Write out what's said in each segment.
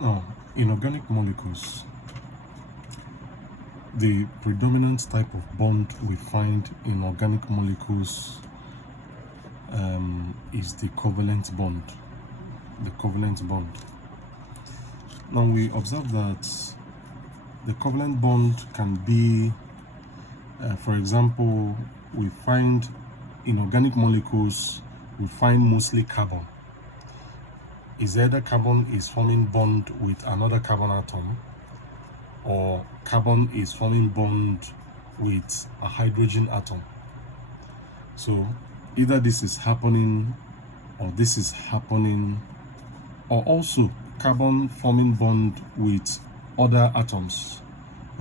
Now, in organic molecules, the predominant type of bond we find in organic molecules is the covalent bond. The covalent bond. Now we observe that the covalent bond can be, for example, we find in organic molecules, we find mostly carbon. Is either carbon is forming bond with another carbon atom, or carbon is forming bond with a hydrogen atom. So either this is happening or this is happening, or also carbon forming bond with other atoms.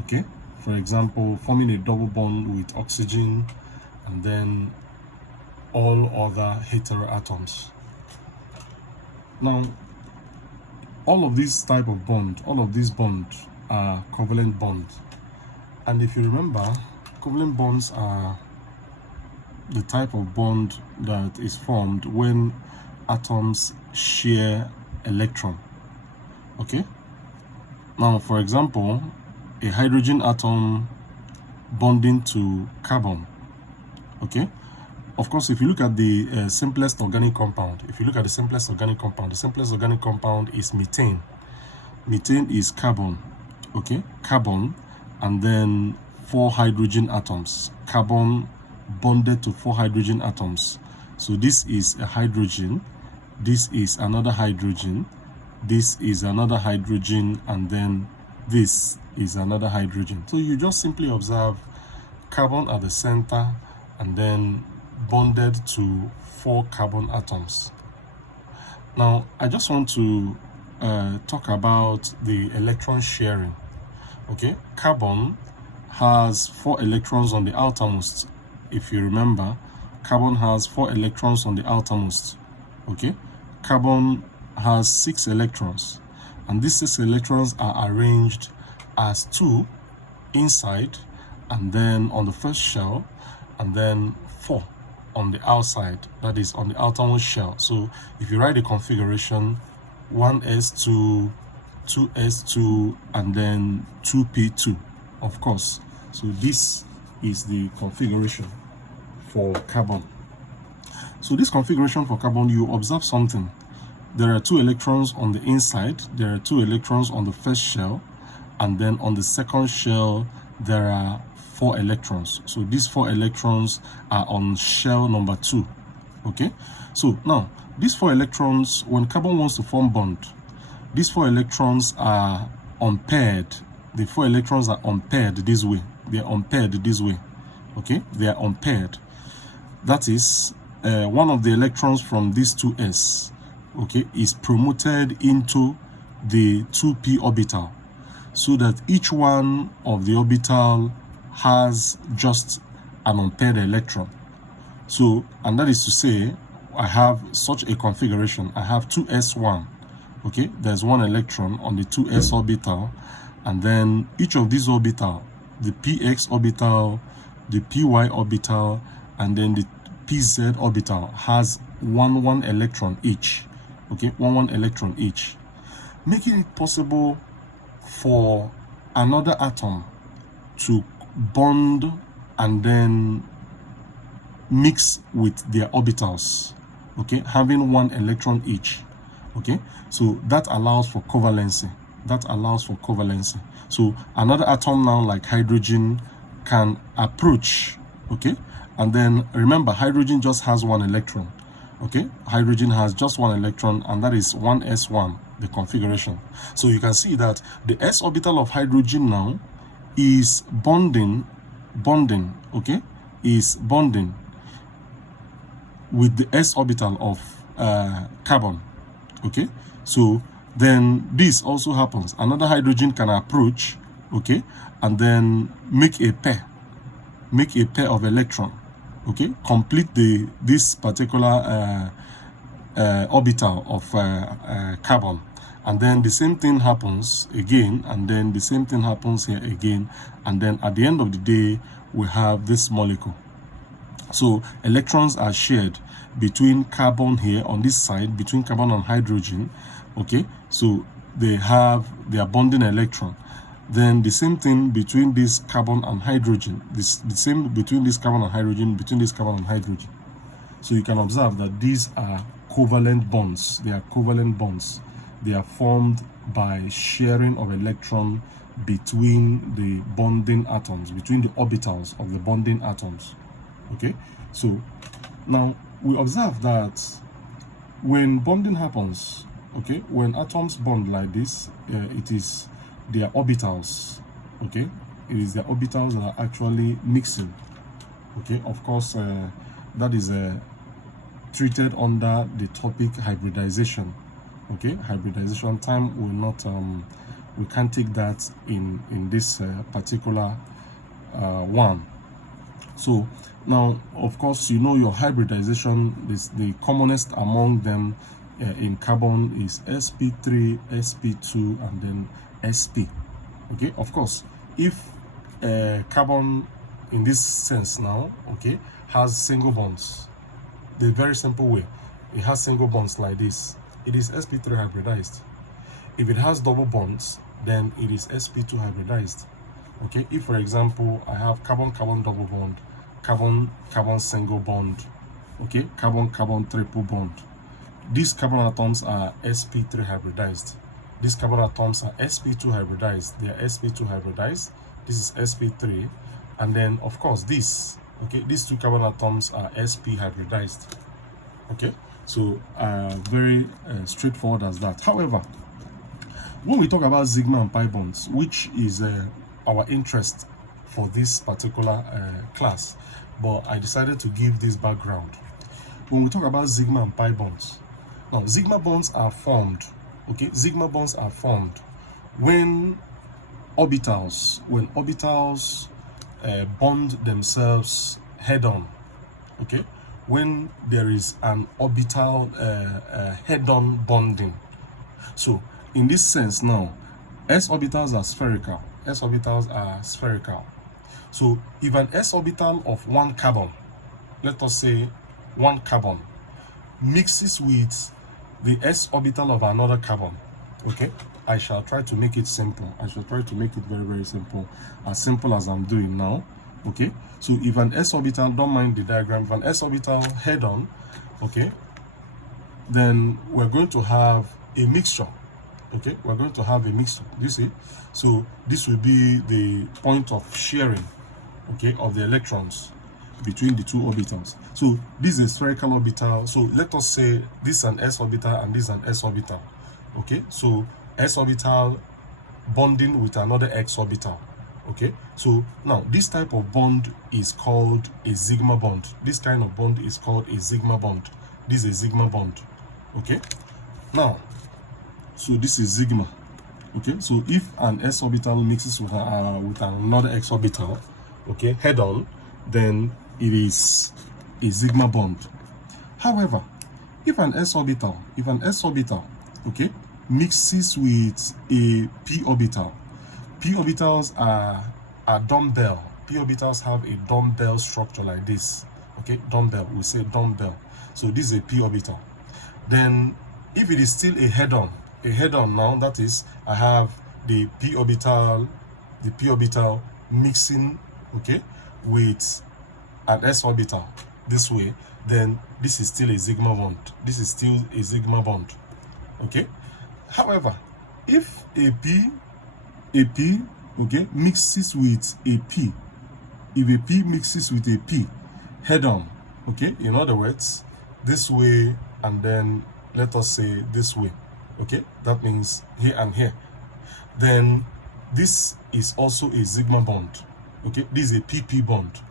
Okay, for example, forming a double bond with oxygen and then all other heteroatoms. Now, all of these type of bond, all of these bonds are covalent bonds. And if you remember, covalent bonds are the type of bond that is formed when atoms share electron. Okay? Now, for example, a hydrogen atom bonding to carbon. Okay? Of course, if you look at the simplest organic compound, the simplest organic compound is methane. Methane is carbon, okay? Carbon, and then 4 hydrogen atoms. Carbon bonded to 4 hydrogen atoms. So this is a hydrogen, this is another hydrogen, this is another hydrogen, and then this is another hydrogen. So you just simply observe carbon at the center and then bonded to 4 carbon atoms. Now, I just want to talk about the electron sharing. Okay, carbon has 4 electrons on the outermost. If you remember, carbon has 4 electrons on the outermost. Okay, carbon has 6 electrons, and these 6 electrons are arranged as 2 inside, and then on the first shell, and then 4 on the outside, that is on the outermost shell. So if you write the configuration, 1s2, 2s2, and then 2p2, of course. So this is the configuration for carbon. So this configuration for carbon, you observe something. There are 2 electrons on the inside, there are 2 electrons on the first shell, and then on the second shell there are 4 electrons. So these 4 electrons are on shell number 2. Okay, so now these 4 electrons, when carbon wants to form bond, these 4 electrons are unpaired. The 4 electrons are unpaired this way. They are unpaired this way. Okay, they are unpaired. That is, one of the electrons from this 2s, okay, is promoted into the 2p orbital, so that each one of the orbital has just an unpaired electron. So, and that is to say, I have such a configuration. I have 2s1. Okay, there's 1 electron on the 2s orbital, and then each of these orbital, the px orbital, the py orbital, and then the pz orbital has 1 electron each. Okay, 1 electron each, making it possible for another atom to bond and then mix with their orbitals, okay, having 1 electron each. Okay, so that allows for covalency. So another atom now, like hydrogen, can approach, okay, and then remember, hydrogen just has 1 electron. Okay, hydrogen has just 1 electron, and that is 1s1, the configuration. So you can see that the s orbital of hydrogen now is bonding, okay, is bonding with the s orbital of carbon. Okay, so then this also happens. Another hydrogen can approach, okay, and then make a pair of electron. Okay, complete this particular orbital of carbon, and then the same thing happens again, and then the same thing happens here again, and then at the end of the day we have this molecule. So electrons are shared between carbon here on this side, between carbon and hydrogen. Okay, so they are bonding electron. Then the same thing between this carbon and hydrogen, the same between this carbon and hydrogen, between this carbon and hydrogen. So you can observe that these are covalent bonds. They are covalent bonds. They are formed by sharing of electron between the bonding atoms, between the orbitals of the bonding atoms. Okay, so now we observe that when bonding happens, okay, when atoms bond like this, it is their orbitals, okay, it is their orbitals that are actually mixing. Okay, of course, that is treated under the topic hybridization. Okay, hybridization. Time will not we can't take that in this particular one. So now, of course, you know your hybridization is the commonest among them in carbon is sp3, sp2, and then sp. Okay, of course, if carbon in this sense now, okay, has single bonds, the very simple way, it has single bonds like this, it is sp3 hybridized. If it has double bonds, then it is sp2 hybridized. Okay, if for example I have carbon-carbon double bond, carbon-carbon single bond, okay, carbon-carbon triple bond, these carbon atoms are sp3 hybridized. These carbon atoms are sp2 hybridized. They are sp2 hybridized. This is sp3, and then of course this, okay, these two carbon atoms are sp hybridized. Okay, so very straightforward as that. However, when we talk about sigma and pi bonds, which is our interest for this particular class, but I decided to give this background. When we talk about sigma and pi bonds, now sigma bonds are formed, okay, sigma bonds are formed when orbitals bond themselves head-on. Okay, when there is an orbital head-on bonding. So in this sense now, s orbitals are spherical. S orbitals are spherical. So if an s orbital of one carbon, let us say one carbon, mixes with the s orbital of another carbon, okay, I shall try to make it simple. I shall try to make it very, very simple as I'm doing now. Okay, so if an s orbital, don't mind the diagram, if an s orbital head on, okay, then we're going to have a mixture. Okay, we're going to have a mixture, you see. So this will be the point of sharing, okay, of the electrons between the two orbitals. So this is a spherical orbital. So let us say this is an s orbital and this is an s orbital. Okay, so s orbital bonding with another x orbital. Okay, so now this type of bond is called a sigma bond. This kind of bond is called a sigma bond. This is a sigma bond. Okay, now, so this is sigma. Okay, so if an s orbital mixes with another x orbital, okay, head on, then it is a sigma bond. However, if an s orbital, okay, mixes with a p orbital, p orbitals are dumbbell. P orbitals have a dumbbell structure like this. Okay, dumbbell, we say dumbbell. So this is a p orbital. Then if it is still a head-on now, that is, I have the p orbital mixing, okay, with an s orbital this way, then this is still a sigma bond. This is still a sigma bond. Okay, however, if a p okay mixes with a p, if a p mixes with a p head on, okay, in other words, this way, and then let us say this way, okay, that means here and here, then this is also a sigma bond. Okay, this is a pp bond,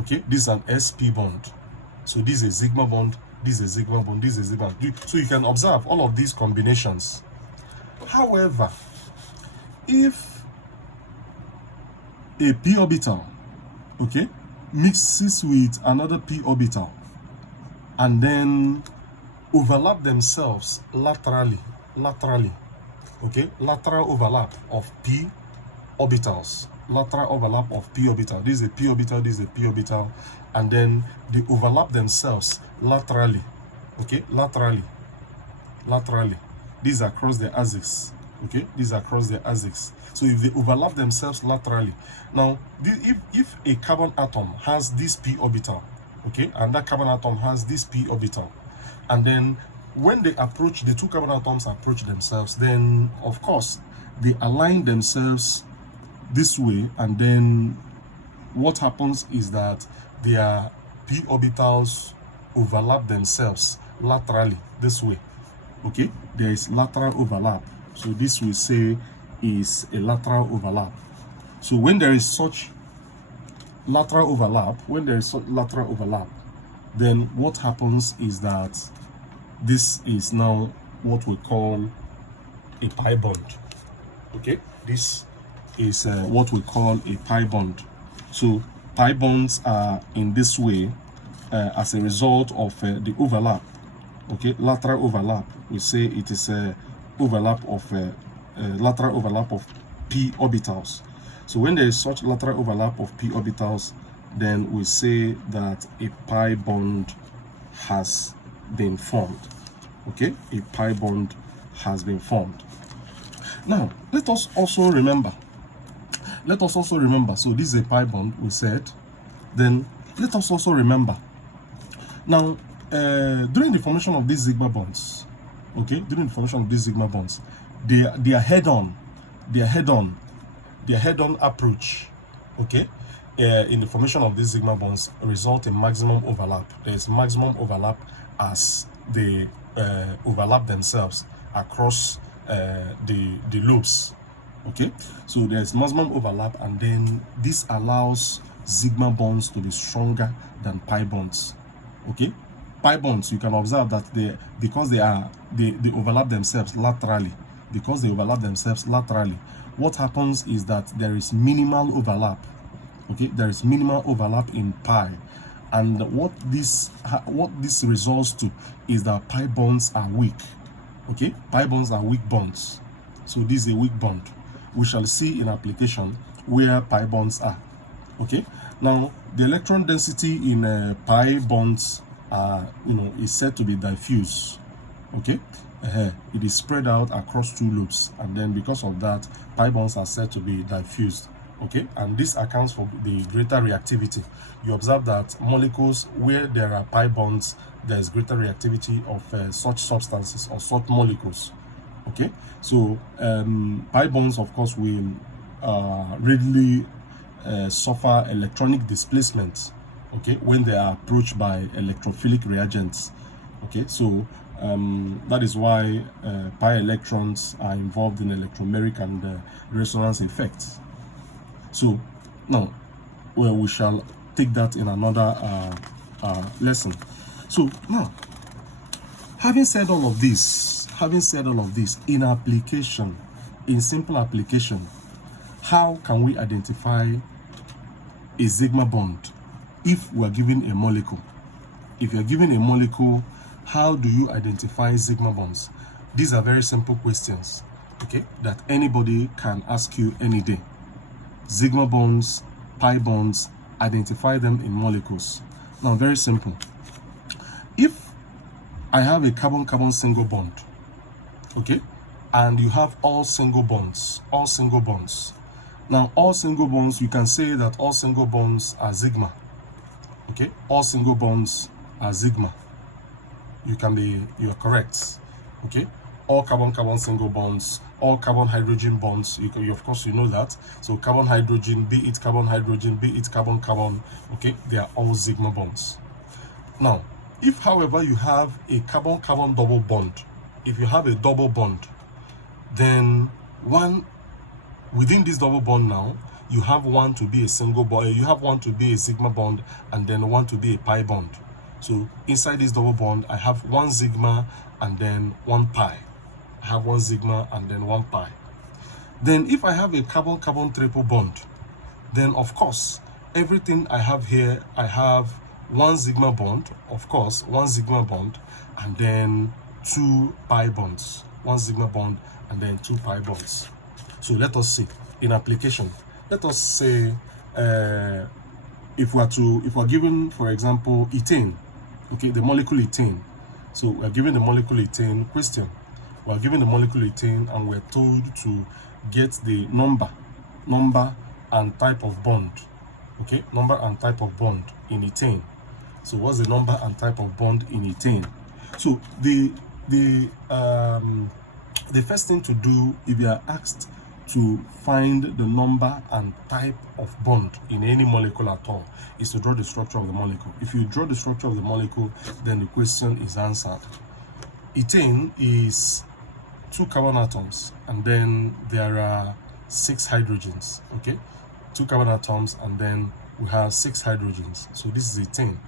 okay, this is an sp bond. So this is a sigma bond, this is a sigma bond, this is a sigma bond. So you can observe all of these combinations. However, if a p orbital, okay, mixes with another p orbital and then overlap themselves laterally, okay, lateral overlap of p orbitals, this is a p orbital, this is a p orbital, and then they overlap themselves laterally, okay, laterally, these are across the axis. Okay, these are across the axis. So if they overlap themselves laterally, now if a carbon atom has this p orbital, okay, and that carbon atom has this p orbital, and then when they approach, the two carbon atoms approach themselves, then of course they align themselves this way, and then what happens is that their p orbitals overlap themselves laterally this way. Okay, there is lateral overlap. So this we say is a lateral overlap. So when there is such lateral overlap, then what happens is that this is now what we call a pi bond. Okay, this is what we call a pi bond. So pi bonds are in this way as a result of the overlap. Okay, lateral overlap. We say it is a lateral overlap of p orbitals. So when there is such lateral overlap of p orbitals, then we say that a pi bond has been formed. Okay, a pi bond has been formed. Now let us also remember, so this is a pi bond, we said. Then let us also remember, now during the formation of these sigma bonds, okay, their head-on approach, okay, in the formation of these sigma bonds result in maximum overlap. There is maximum overlap as they overlap themselves across the loops. Okay, so there's maximum overlap, and then this allows sigma bonds to be stronger than pi bonds. Okay, pi bonds, you can observe that they overlap themselves laterally. What happens is that there is minimal overlap. Okay, there is minimal overlap in pi, and what this results to is that pi bonds are weak. Okay, pi bonds are weak bonds. So this is a weak bond. We shall see in application where pi bonds are. Okay, now the electron density in pi bonds is said to be diffuse. Okay, it is spread out across two loops, and then because of that, pi bonds are said to be diffused. Okay, and this accounts for the greater reactivity. You observe that molecules where there are pi bonds, there is greater reactivity of such substances or such molecules. Okay, so pi bonds, of course, will readily suffer electronic displacement, okay, when they are approached by electrophilic reagents. Okay, so that is why pi electrons are involved in electromeric and resonance effects. So now, well, we shall take that in another lesson. So now, having said all of this, in application, in simple application, how can we identify a sigma bond if we are given a molecule? If you are given a molecule, how do you identify sigma bonds? These are very simple questions, okay, that anybody can ask you any day. Sigma bonds, pi bonds, identify them in molecules. Now, very simple. If I have a carbon-carbon single bond, okay, and you have all single bonds. Now, all single bonds, you can say that all single bonds are sigma. Okay, all single bonds are sigma. You are correct. Okay, all carbon-carbon single bonds, all carbon-hydrogen bonds, you of course you know that. So carbon-hydrogen, be it carbon-hydrogen, be it carbon-carbon, okay, they are all sigma bonds. Now, if however you have a carbon-carbon double bond, if you have a double bond, then within this double bond now, you have one to be a single bond, you have one to be a sigma bond, and then one to be a pi bond. So inside this double bond, I have one sigma and then one pi. I have one sigma and then one pi. Then if I have a carbon-carbon triple bond, then of course, everything I have here, I have one sigma bond, of course, one sigma bond, and then two pi bonds. One sigma bond and then two pi bonds. So let us see in application. Let us say if we are given, for example, ethane, okay, the molecule ethane. So we are given the molecule ethane. Question: we're given the molecule ethane and we're told to get the number and type of bond. Okay, number and type of bond in ethane. So what's the number and type of bond in ethane? So the first thing to do if you are asked to find the number and type of bond in any molecule at all is to draw the structure of the molecule. If you draw the structure of the molecule, then the question is answered. Ethane is 2 carbon atoms and then there are 6 hydrogens. Okay, 2 carbon atoms and then we have 6 hydrogens. So this is ethane.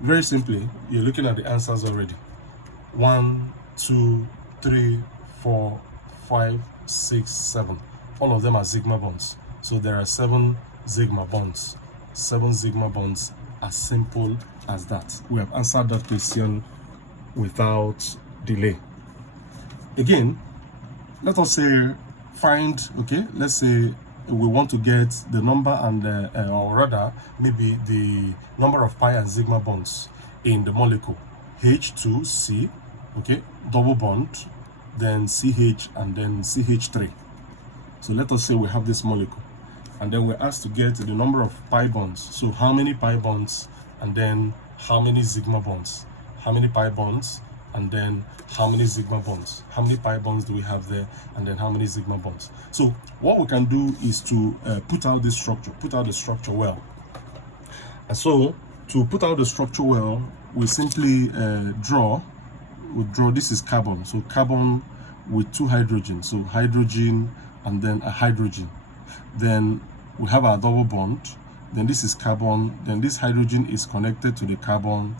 Very simply, you're looking at the answers already. 1, 2, 3, 4, 5, 6, 7. All of them are sigma bonds. So there are 7 sigma bonds. 7 sigma bonds, as simple as that. We have answered that question without delay. Again, let us say let's say we want to get the number and or rather maybe the number of pi and sigma bonds in the molecule H2C, okay, double bond, then CH and then CH3. So let us say we have this molecule and then we're asked to get the number of pi bonds. So how many pi bonds and then how many sigma bonds? How many pi bonds and then how many sigma bonds? How many pi bonds do we have there and then how many sigma bonds? So what we can do is to put out the structure well. And so to put out the structure well, we simply draw, this is carbon. So carbon with 2 hydrogens. So hydrogen and then a hydrogen. Then we have our double bond. Then this is carbon. Then this hydrogen is connected to the carbon.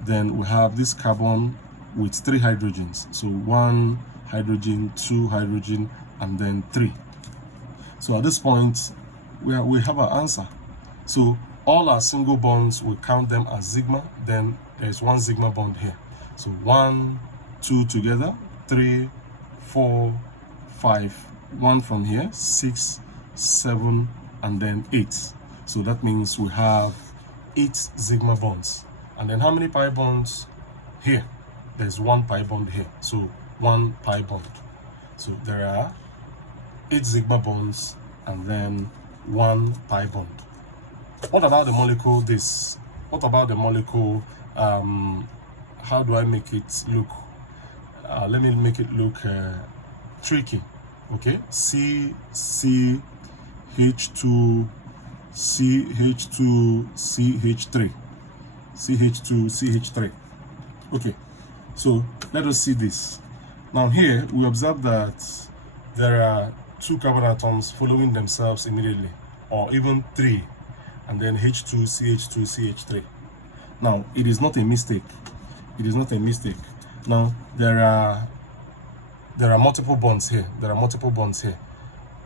Then we have this carbon with 3 hydrogens. So 1 hydrogen, 2 hydrogen, and then 3. So at this point, we have our answer. So all our single bonds, we count them as sigma. Then there's 1 sigma bond here. So 1, 2 together, 3, 4, 5, 1 from here, 6, 7, and then 8. So that means we have 8 sigma bonds. And then how many pi bonds? Here, there's 1 pi bond here. So 1 pi bond. So there are 8 sigma bonds and then 1 pi bond. What about the molecule this? What about the molecule? How do I make it look? Let me make it look tricky. Okay, CH2, CH3. CH2CH3. Okay, so let us see this. Now here we observe that there are 2 carbon atoms following themselves immediately, or even 3, and then H2, CH2, CH3. Now it is not a mistake. It is not a mistake. Now there are multiple bonds here. There are multiple bonds here,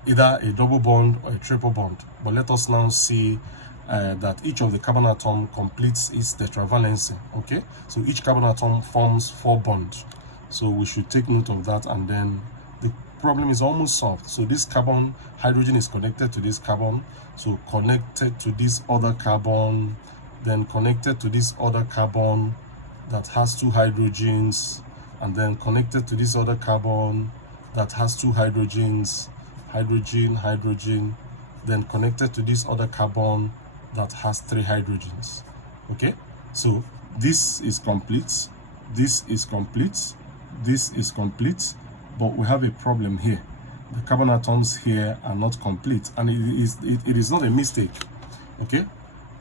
either a double bond or a triple bond. But let us now see that each of the carbon atom completes its tetravalency. Okay, so each carbon atom forms 4 bonds. So we should take note of that, and then the problem is almost solved. So this carbon, hydrogen is connected to this carbon, so connected to this other carbon, then connected to this other carbon that has 2 hydrogens, and then connected to this other carbon that has 2 hydrogens, hydrogen, hydrogen, then connected to this other carbon that has 3 hydrogens. Okay, so this is complete, this is complete, this is complete, but we have a problem here. The carbon atoms here are not complete, and it is not a mistake. Okay,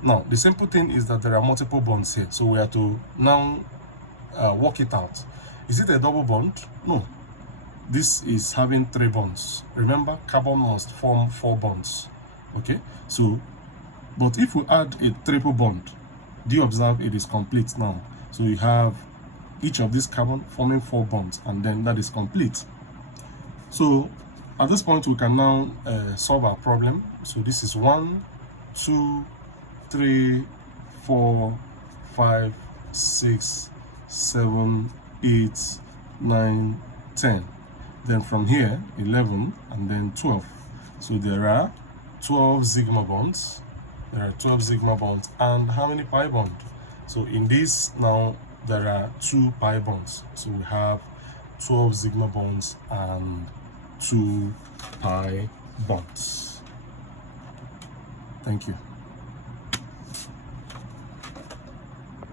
now the simple thing is that there are multiple bonds here, so we have to now work it out. Is it a double bond? No, this is having 3 bonds. Remember, carbon must form 4 bonds. Okay, so but if we add a triple bond, do you observe it is complete now? So you have each of these carbon forming 4 bonds, and then that is complete. So at this point we can now solve our problem. So this is 1, 2, 3, 4, 5, 6, 7, 8, 9, 10. Then from here 11 and then 12. So there are 12 sigma bonds. There are 12 sigma bonds, and how many pi bonds? So in this now there are 2 pi bonds. So we have 12 sigma bonds and 2 pi bonds. Thank you.